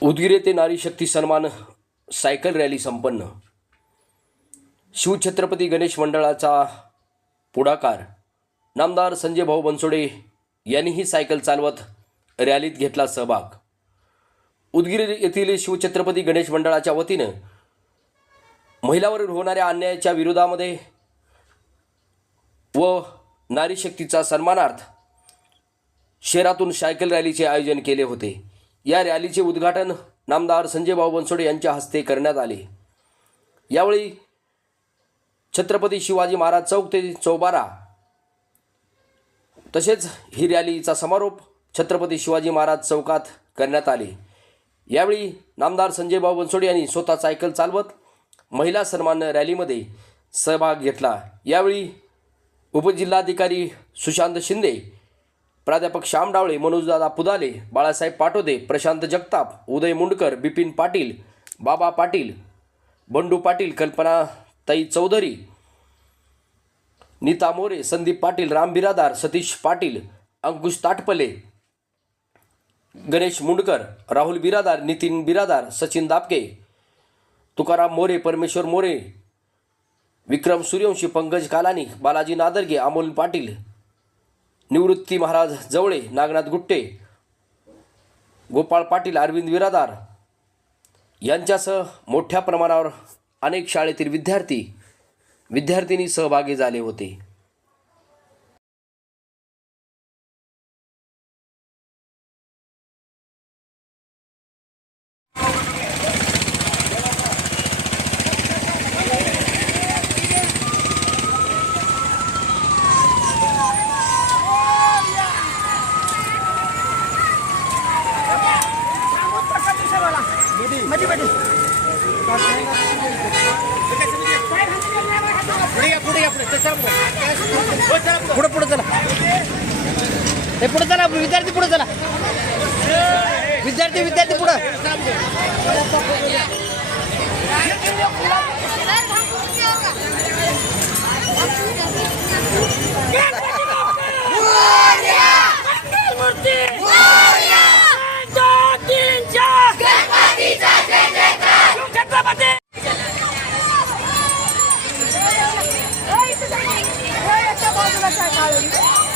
उदगीर येथे नारी शक्ती सन्मान सायकल रॅली संपन्न. शिवछत्रपती गणेश मंडळाचा पुढाकार. नामदार संजय भाऊ बनसोडे यांनीही सायकल चालवत रॅलीत घेतला सहभाग. उदगीर येथील शिवछत्रपती गणेश मंडळाच्या वतीनं महिलावरील होणाऱ्या अन्यायाच्या विरोधामध्ये व नारी शक्तीचा सन्मानार्थ शहरातून सायकल रॅलीचे आयोजन केले होते. या रॅलीचे उद्घाटन नामदार संजयभाऊ बनसोडे यांच्या हस्ते करण्यात आले. यावेळी छत्रपती शिवाजी महाराज चौक ते चौबारा तसेच ही रॅलीचा समारोप छत्रपती शिवाजी महाराज चौकात करण्यात आले. यावेळी नामदार संजयभाऊ बनसोडे यांनी स्वतः सायकल चालवत महिला सन्मान रॅलीमध्ये सहभाग घेतला. यावेळी उपजिल्हाधिकारी सुशांत शिंदे प्राध्यापक श्याम डावळे मनोजदादा पुदाले बाळासाहेब पाटोदे प्रशांत जगताप उदय मुंडकर बिपिन पाटील बाबा पाटील बंडू पाटील कल्पना ताई चौधरी नीता मोरे संदीप पाटील राम बिरादार सतीश पाटील अंकुश ताटपले गणेश मुंडकर राहुल बिरादार नितीन बिरादार सचिन दापके तुकाराम मोरे परमेश्वर मोरे विक्रम सूर्यवंशी पंकज कालानी बालाजी नादर्गे अमोल पाटील निवृत्ती महाराज जवळे नागनाथ गुट्टे गोपाळ पाटील अरविंद विरादार यांच्यासह मोठ्या प्रमाणावर अनेक शाळेतील विद्यार्थी विद्यार्थिनी सहभागी झाले होते. मध्ये पुढे या पुढे या हो, चला पुढे. पुढे. पुढे चला. हे पुढे चला विद्यार्थी पुढे चला. विद्यार्थी विद्यार्थी पुढे. 在那儿